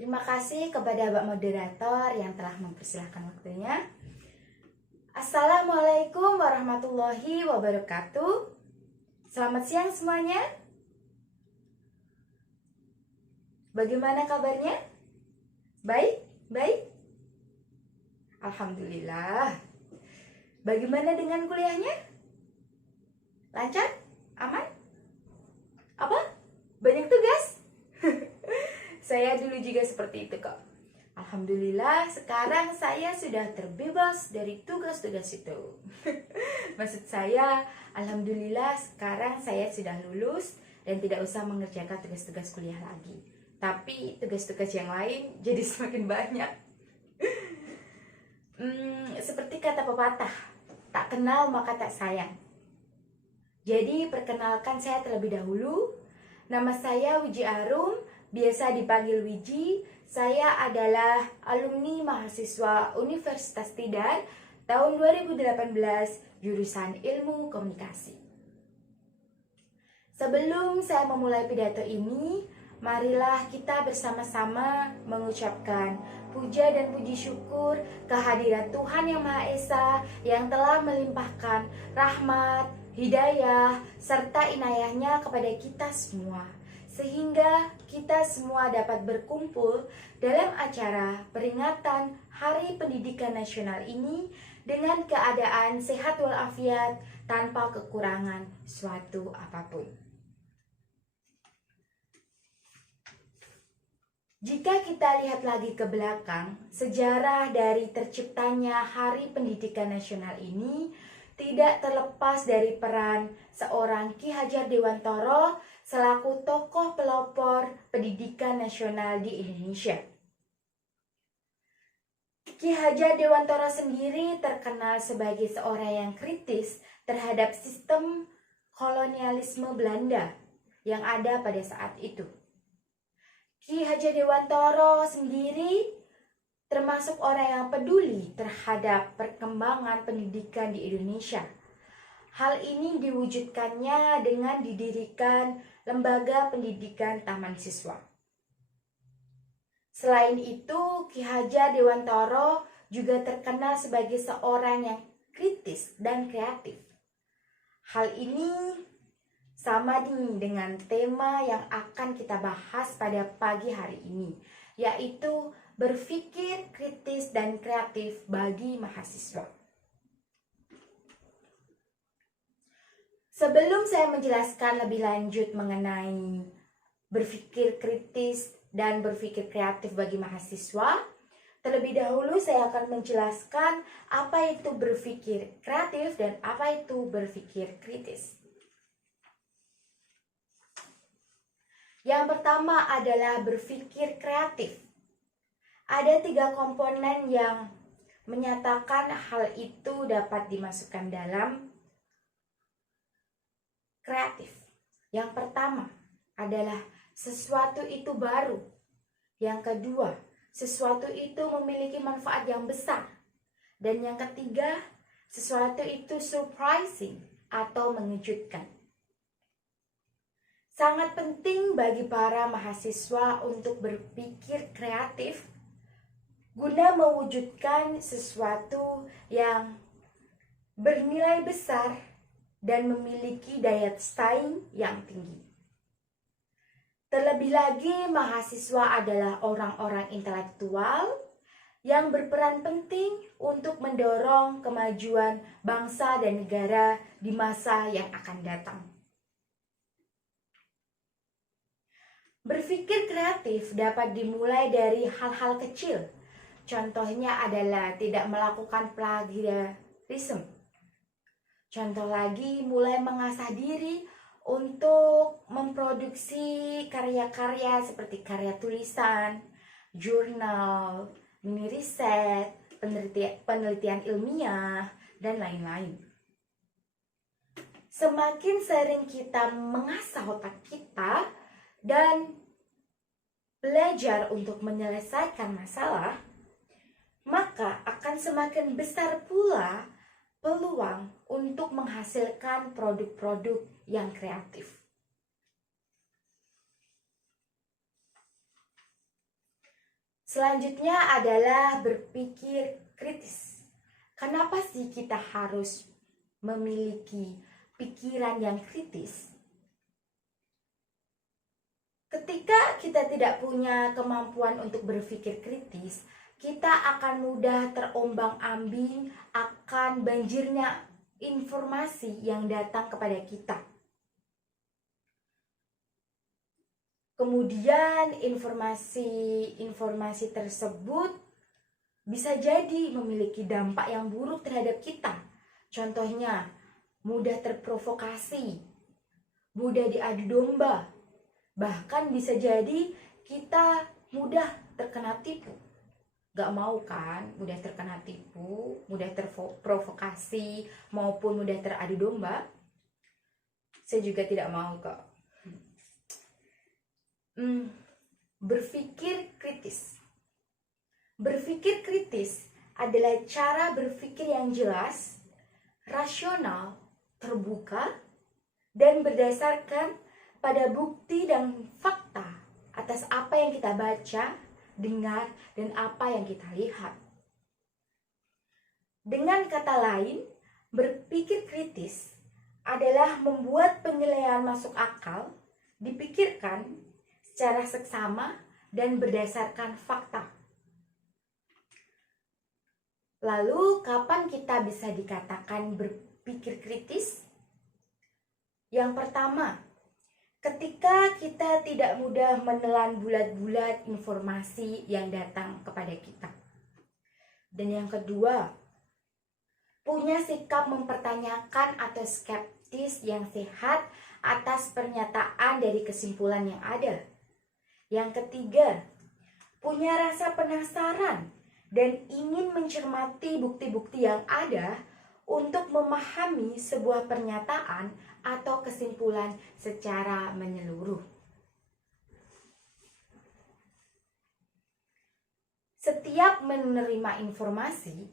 Terima kasih kepada Bapak Moderator yang telah mempersilahkan waktunya. Assalamualaikum warahmatullahi wabarakatuh. Selamat siang semuanya. Bagaimana kabarnya? Baik? Baik? Alhamdulillah. Bagaimana dengan kuliahnya? Lancar? Aman? Apa? Banyak tugas? Saya dulu juga seperti itu kok. Alhamdulillah sekarang saya sudah terbebas dari tugas-tugas itu. Maksud saya, alhamdulillah sekarang saya sudah lulus dan tidak usah mengerjakan tugas-tugas kuliah lagi. Tapi tugas-tugas yang lain jadi semakin banyak. Seperti kata pepatah, tak kenal maka tak sayang. Jadi perkenalkan saya terlebih dahulu. Nama saya Wiji Arum, biasa dipanggil Wiji. Saya adalah alumni mahasiswa Universitas Tidar tahun 2018 jurusan Ilmu Komunikasi. Sebelum saya memulai pidato ini, marilah kita bersama-sama mengucapkan puja dan puji syukur kehadirat Tuhan Yang Maha Esa yang telah melimpahkan rahmat, hidayah, serta inayahnya kepada kita semua, sehingga kita semua dapat berkumpul dalam acara peringatan Hari Pendidikan Nasional ini dengan keadaan sehat walafiat tanpa kekurangan suatu apapun. Jika kita lihat lagi ke belakang, sejarah dari terciptanya Hari Pendidikan Nasional ini tidak terlepas dari peran seorang Ki Hajar Dewantoro selaku tokoh pelopor pendidikan nasional di Indonesia. Ki Hajar Dewantoro sendiri terkenal sebagai seorang yang kritis terhadap sistem kolonialisme Belanda yang ada pada saat itu. Ki Hajar Dewantoro sendiri termasuk orang yang peduli terhadap perkembangan pendidikan di Indonesia. Hal ini diwujudkannya dengan didirikan Lembaga Pendidikan Taman Siswa. Selain itu, Ki Hajar Dewantoro juga terkenal sebagai seorang yang kritis dan kreatif. Hal ini sama nih dengan tema yang akan kita bahas pada pagi hari ini, yaitu berpikir kritis dan kreatif bagi mahasiswa. Sebelum saya menjelaskan lebih lanjut mengenai berpikir kritis dan berpikir kreatif bagi mahasiswa, terlebih dahulu saya akan menjelaskan apa itu berpikir kreatif dan apa itu berpikir kritis. Yang pertama adalah berpikir kreatif. Ada 3 komponen yang menyatakan hal itu dapat dimasukkan dalam kreatif. Yang pertama adalah sesuatu itu baru. Yang kedua, sesuatu itu memiliki manfaat yang besar. Dan yang ketiga, sesuatu itu surprising atau mengejutkan. Sangat penting bagi para mahasiswa untuk berpikir kreatif guna mewujudkan sesuatu yang bernilai besar dan memiliki daya saing yang tinggi. Terlebih lagi, mahasiswa adalah orang-orang intelektual yang berperan penting untuk mendorong kemajuan bangsa dan negara di masa yang akan datang. Berpikir kreatif dapat dimulai dari hal-hal kecil. Contohnya adalah tidak melakukan plagiarisme. Contoh lagi, mulai mengasah diri untuk memproduksi karya-karya seperti karya tulisan, jurnal, mini riset, penelitian ilmiah, dan lain-lain. Semakin sering kita mengasah otak kita dan belajar untuk menyelesaikan masalah, maka akan semakin besar pula peluang untuk menghasilkan produk-produk yang kreatif. Selanjutnya adalah berpikir kritis. Kenapa sih kita harus memiliki pikiran yang kritis? Ketika kita tidak punya kemampuan untuk berpikir kritis, kita akan mudah terombang-ambing akan banjirnya informasi yang datang kepada kita. Kemudian informasi tersebut bisa jadi memiliki dampak yang buruk terhadap kita. Contohnya, mudah terprovokasi, mudah diadu domba, bahkan bisa jadi kita mudah terkena tipu. Gak mau kan mudah terkena tipu, mudah terprovokasi, maupun mudah teradu domba? Saya juga tidak mau kok. Berpikir kritis. Berpikir kritis adalah cara berpikir yang jelas, rasional, terbuka, dan berdasarkan pada bukti dan fakta atas apa yang kita baca, dengar, dan apa yang kita lihat. Dengan kata lain, berpikir kritis adalah membuat penilaian masuk akal, dipikirkan secara seksama dan berdasarkan fakta. Lalu, kapan kita bisa dikatakan berpikir kritis? Yang pertama, ketika kita tidak mudah menelan bulat-bulat informasi yang datang kepada kita. Dan yang kedua, punya sikap mempertanyakan atau skeptis yang sehat atas pernyataan dari kesimpulan yang ada. Yang ketiga, punya rasa penasaran dan ingin mencermati bukti-bukti yang ada untuk memahami sebuah pernyataan atau kesimpulan secara menyeluruh. Setiap menerima informasi,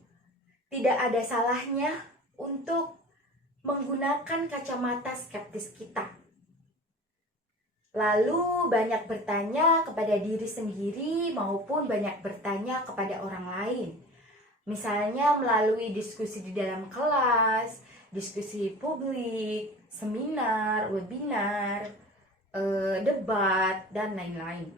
tidak ada salahnya untuk menggunakan kacamata skeptis kita. Lalu banyak bertanya kepada diri sendiri maupun banyak bertanya kepada orang lain. Misalnya melalui diskusi di dalam kelas, diskusi publik, seminar, webinar, debat, dan lain-lain.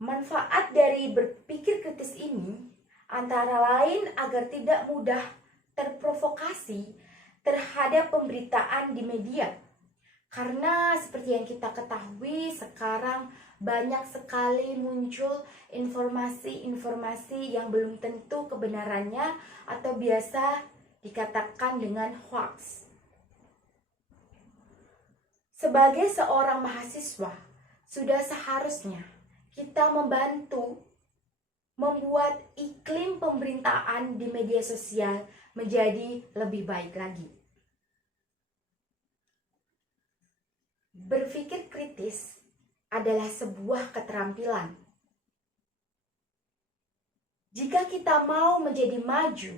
Manfaat dari berpikir kritis ini antara lain agar tidak mudah terprovokasi terhadap pemberitaan di media. Karena seperti yang kita ketahui sekarang banyak sekali muncul informasi-informasi yang belum tentu kebenarannya atau biasa dikatakan dengan hoax. Sebagai seorang mahasiswa, sudah seharusnya kita membantu membuat iklim pemberitaan di media sosial menjadi lebih baik lagi. Berpikir kritis adalah sebuah keterampilan. Jika kita mau menjadi maju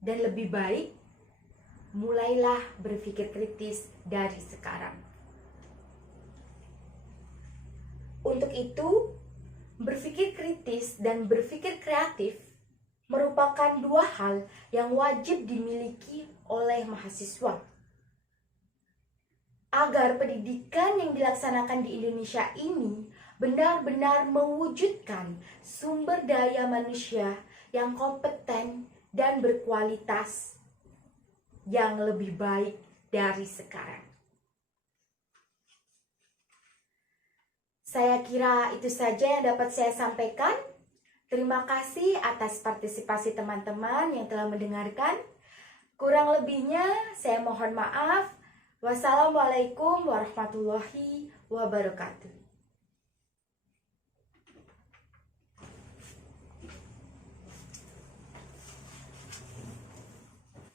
dan lebih baik, mulailah berpikir kritis dari sekarang. Untuk itu, berpikir kritis dan berpikir kreatif merupakan dua hal yang wajib dimiliki oleh mahasiswa. Agar pendidikan yang dilaksanakan di Indonesia ini benar-benar mewujudkan sumber daya manusia yang kompeten dan berkualitas yang lebih baik dari sekarang. Saya kira itu saja yang dapat saya sampaikan. Terima kasih atas partisipasi teman-teman yang telah mendengarkan. Kurang lebihnya saya mohon maaf. Wassalamualaikum warahmatullahi wabarakatuh.